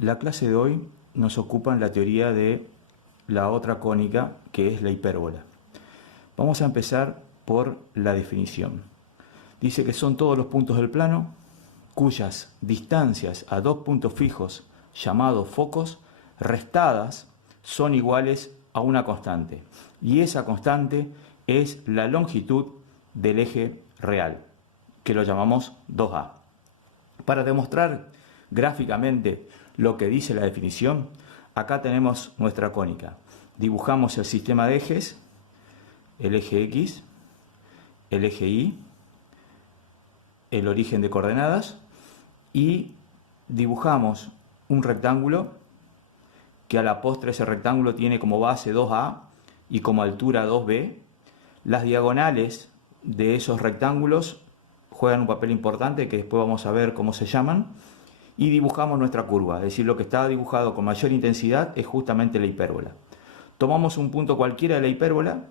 La clase de hoy nos ocupa en la teoría de la otra cónica, que es la hipérbola. Vamos a empezar por la definición. Dice que son todos los puntos del plano cuyas distancias a dos puntos fijos llamados focos restadas son iguales a una constante. Y esa constante es la longitud del eje real, que lo llamamos 2A. Para demostrar gráficamente lo que dice la definición, acá tenemos nuestra cónica. Dibujamos el sistema de ejes, el eje X, el eje Y, el origen de coordenadas, y dibujamos un rectángulo que a la postre ese rectángulo tiene como base 2A y como altura 2B. Las diagonales de esos rectángulos juegan un papel importante que después vamos a ver cómo se llaman. Y dibujamos nuestra curva, es decir, lo que está dibujado con mayor intensidad es justamente la hipérbola. Tomamos un punto cualquiera de la hipérbola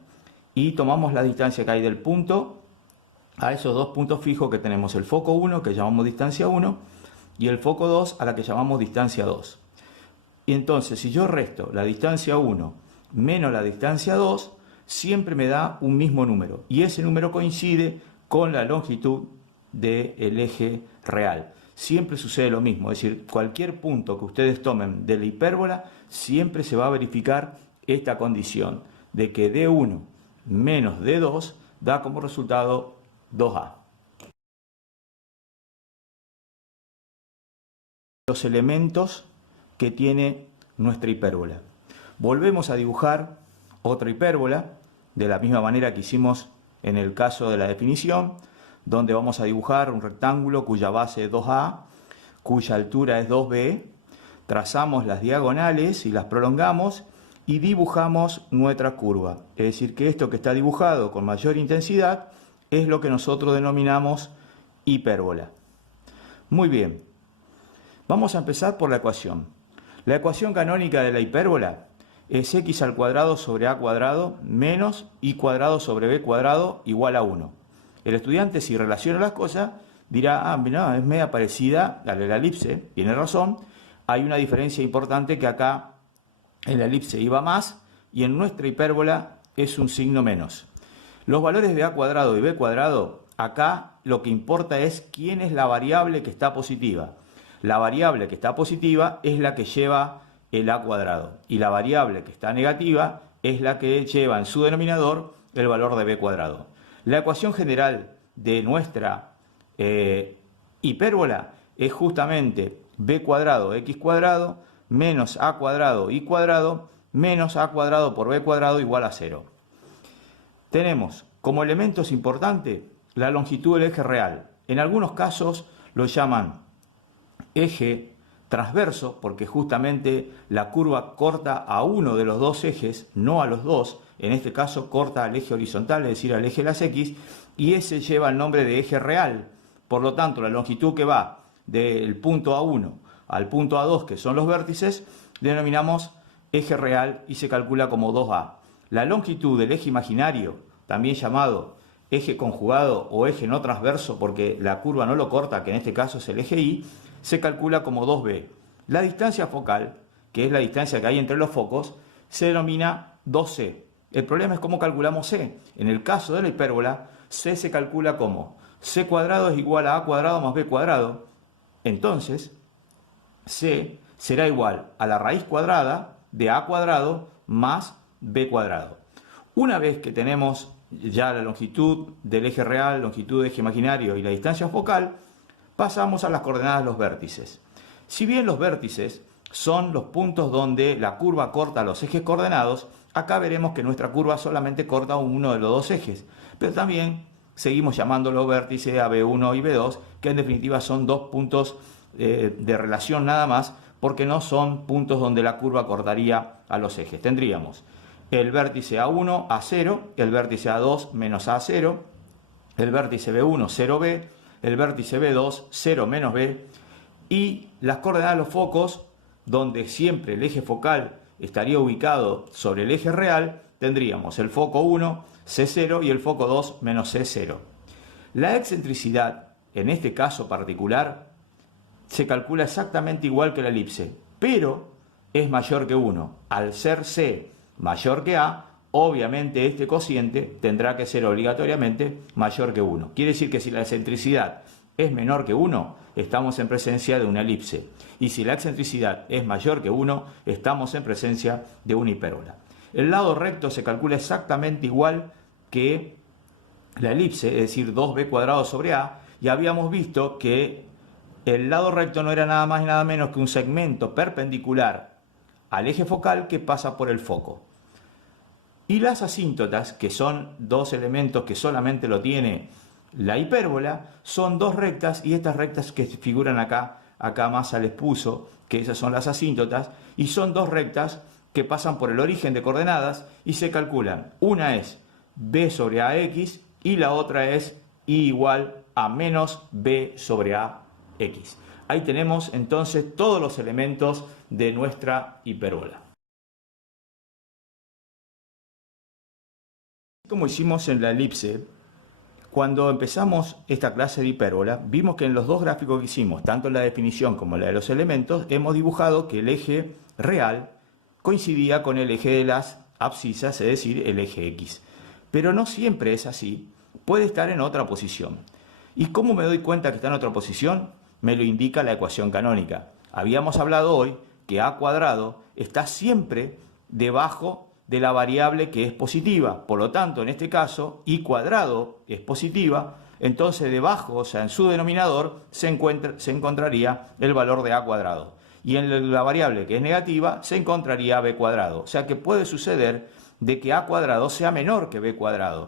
y tomamos la distancia que hay del punto a esos dos puntos fijos que tenemos, el foco 1, que llamamos distancia 1, y el foco 2, a la que llamamos distancia 2. Y entonces, si yo resto la distancia 1 menos la distancia 2, siempre me da un mismo número, y ese número coincide con la longitud del eje real. Siempre sucede lo mismo, es decir, cualquier punto que ustedes tomen de la hipérbola, siempre se va a verificar esta condición de que D1 menos D2 da como resultado 2A. Los elementos que tiene nuestra hipérbola. Volvemos a dibujar otra hipérbola, de la misma manera que hicimos en el caso de la definición, donde vamos a dibujar un rectángulo cuya base es 2A, cuya altura es 2B, trazamos las diagonales y las prolongamos y dibujamos nuestra curva. Es decir, que esto que está dibujado con mayor intensidad es lo que nosotros denominamos hipérbola. Muy bien, vamos a empezar por la ecuación. La ecuación canónica de la hipérbola es x al cuadrado sobre a cuadrado menos y cuadrado sobre b cuadrado igual a 1. El estudiante, si relaciona las cosas, dirá, mira, es media parecida a la elipse, tiene razón, hay una diferencia importante que acá en la elipse iba más y en nuestra hipérbola es un signo menos. Los valores de a cuadrado y b cuadrado, acá lo que importa es quién es la variable que está positiva. La variable que está positiva es la que lleva el a cuadrado y la variable que está negativa es la que lleva en su denominador el valor de b cuadrado. La ecuación general de nuestra hipérbola es justamente b cuadrado x cuadrado menos a cuadrado y cuadrado menos a cuadrado por b cuadrado igual a 0. Tenemos como elementos importantes la longitud del eje real. En algunos casos lo llaman eje transverso porque justamente la curva corta a uno de los dos ejes, no a los dos. En este caso corta al eje horizontal, es decir, al eje de las X, y ese lleva el nombre de eje real. Por lo tanto, la longitud que va del punto A1 al punto A2, que son los vértices, denominamos eje real y se calcula como 2A. La longitud del eje imaginario, también llamado eje conjugado o eje no transverso, porque la curva no lo corta, que en este caso es el eje Y, se calcula como 2B. La distancia focal, que es la distancia que hay entre los focos, se denomina 2C. El problema es cómo calculamos C. En el caso de la hipérbola, C se calcula como C cuadrado es igual a A cuadrado más B cuadrado. Entonces, C será igual a la raíz cuadrada de A cuadrado más B cuadrado. Una vez que tenemos ya la longitud del eje real, longitud del eje imaginario y la distancia focal, pasamos a las coordenadas de los vértices. Si bien los vértices son los puntos donde la curva corta los ejes coordenados, acá veremos que nuestra curva solamente corta uno de los dos ejes, pero también seguimos llamándolo vértice a B1 y B2, que en definitiva son dos puntos de relación nada más, porque no son puntos donde la curva cortaría a los ejes. Tendríamos el vértice A1, A0, el vértice A2 menos A0, el vértice B1, 0B, el vértice B2, 0 menos B, y las coordenadas de los focos, donde siempre el eje focal estaría ubicado sobre el eje real, tendríamos el foco 1, C0, y el foco 2, menos C0. La excentricidad, en este caso particular, se calcula exactamente igual que la elipse. pero es mayor que 1. Al ser C mayor que A, obviamente este cociente tendrá que ser obligatoriamente mayor que 1. Quiere decir que si la excentricidad es menor que 1, estamos en presencia de una elipse. Y si la excentricidad es mayor que 1, estamos en presencia de una hipérbola. El lado recto se calcula exactamente igual que la elipse, es decir, 2b² sobre A, y habíamos visto que el lado recto no era nada más y nada menos que un segmento perpendicular al eje focal que pasa por el foco. Y las asíntotas, que son dos elementos que solamente lo tiene la hipérbola, son dos rectas, y estas rectas que figuran acá Massa les puso que esas son las asíntotas, y son dos rectas que pasan por el origen de coordenadas y se calculan. Una es b sobre ax y la otra es y igual a menos b sobre ax. Ahí tenemos entonces todos los elementos de nuestra hipérbola. Como hicimos en la elipse, cuando empezamos esta clase de hipérbola, vimos que en los dos gráficos que hicimos, tanto en la definición como en la de los elementos, hemos dibujado que el eje real coincidía con el eje de las abscisas, es decir, el eje X. Pero no siempre es así, puede estar en otra posición. ¿Y cómo me doy cuenta que está en otra posición? Me lo indica la ecuación canónica. Habíamos hablado hoy que a² está siempre debajo de la variable que es positiva. Por lo tanto, en este caso, y² es positiva, entonces debajo, o sea, en su denominador, se encontraría el valor de a². Y en la variable que es negativa, se encontraría b². O sea que puede suceder de que a² sea menor que b².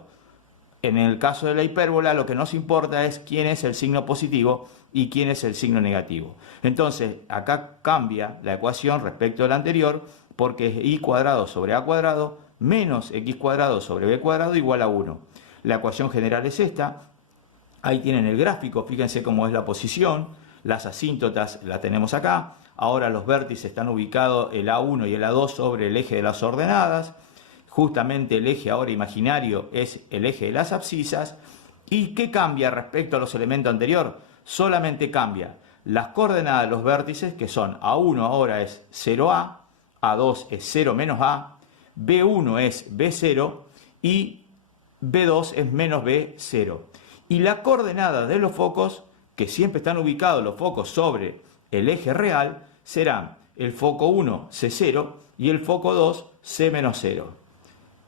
En el caso de la hipérbola, lo que nos importa es quién es el signo positivo y quién es el signo negativo. Entonces, acá cambia la ecuación respecto a la anterior, porque es y² sobre a² menos x² sobre b² igual a 1. La ecuación general es esta. Ahí tienen el gráfico, fíjense cómo es la posición. Las asíntotas la tenemos acá. Ahora los vértices están ubicados el A1 y el A2 sobre el eje de las ordenadas. Justamente el eje ahora imaginario es el eje de las abscisas. ¿Y qué cambia respecto a los elementos anteriores? Solamente cambia las coordenadas de los vértices, que son A1 ahora es 0A, A2 es 0 menos A, B1 es B0 y B2 es menos B0. Y la coordenada de los focos, que siempre están ubicados los focos sobre el eje real, serán el foco 1 C0 y el foco 2 C menos 0.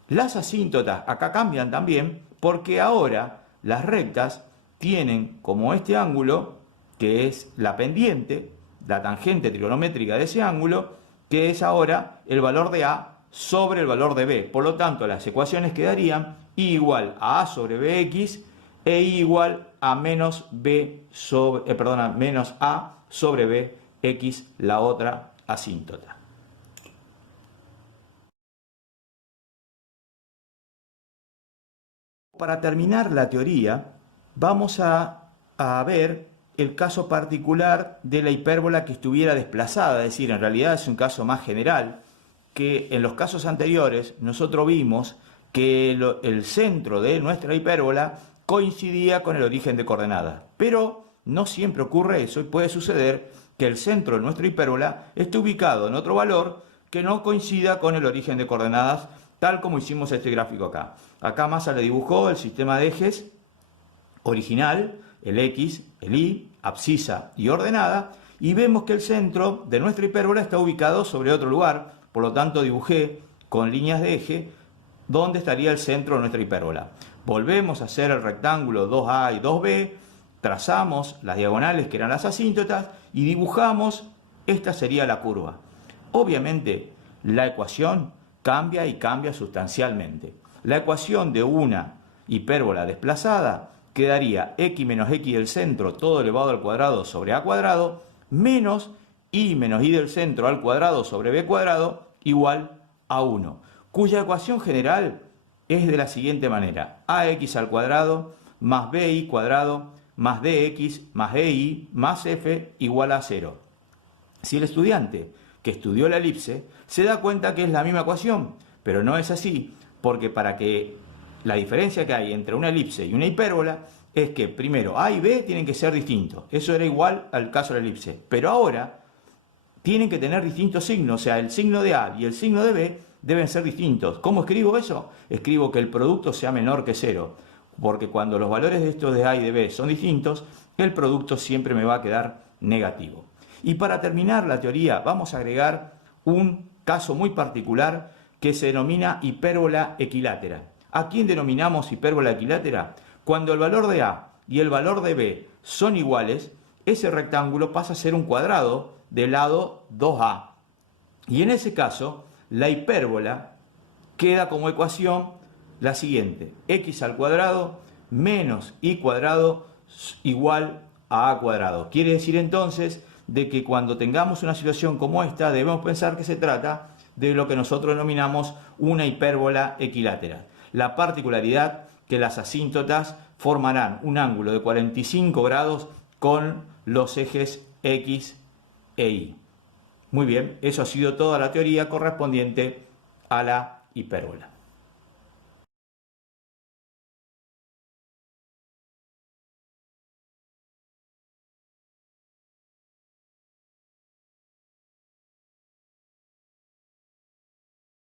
Las asíntotas acá cambian también porque ahora las rectas tienen como este ángulo, que es la pendiente, la tangente trigonométrica de ese ángulo, que es ahora el valor de A sobre el valor de B. Por lo tanto, las ecuaciones quedarían I igual a A sobre BX e I igual a menos menos A sobre BX, la otra asíntota. Para terminar la teoría, vamos a ver el caso particular de la hipérbola que estuviera desplazada, es decir, en realidad es un caso más general, que en los casos anteriores nosotros vimos que el centro de nuestra hipérbola coincidía con el origen de coordenadas, pero no siempre ocurre eso y puede suceder que el centro de nuestra hipérbola esté ubicado en otro valor que no coincida con el origen de coordenadas, tal como hicimos este gráfico acá. Acá Massa le dibujó el sistema de ejes original, el X, el Y, abscisa y ordenada, y vemos que el centro de nuestra hipérbola está ubicado sobre otro lugar, por lo tanto dibujé con líneas de eje dónde estaría el centro de nuestra hipérbola. Volvemos a hacer el rectángulo 2A y 2B, trazamos las diagonales que eran las asíntotas y dibujamos, esta sería la curva. Obviamente la ecuación cambia y cambia sustancialmente. La ecuación de una hipérbola desplazada quedaría x menos x del centro todo elevado al cuadrado sobre a² menos y menos y del centro al cuadrado sobre b² igual a 1, cuya ecuación general es de la siguiente manera: ax al cuadrado más bi cuadrado más dx más ey más f igual a 0. Si el estudiante que estudió la elipse se da cuenta que es la misma ecuación, pero no es así, porque para que la diferencia que hay entre una elipse y una hipérbola es que primero A y B tienen que ser distintos. Eso era igual al caso de la elipse. Pero ahora, tienen que tener distintos signos, o sea, el signo de A y el signo de B deben ser distintos. ¿Cómo escribo eso? Escribo que el producto sea menor que 0, porque cuando los valores de estos de A y de B son distintos, el producto siempre me va a quedar negativo. Y para terminar la teoría vamos a agregar un caso muy particular que se denomina hipérbola equilátera. ¿A quién denominamos hipérbola equilátera? Cuando el valor de A y el valor de B son iguales, ese rectángulo pasa a ser un cuadrado del lado 2A. Y en ese caso, la hipérbola queda como ecuación la siguiente: x al cuadrado menos y cuadrado igual a a cuadrado. Quiere decir entonces de que cuando tengamos una situación como esta, debemos pensar que se trata de lo que nosotros denominamos una hipérbola equilátera. La particularidad que las asíntotas formarán un ángulo de 45 grados con los ejes X e Y. Muy bien, eso ha sido toda la teoría correspondiente a la hipérbola.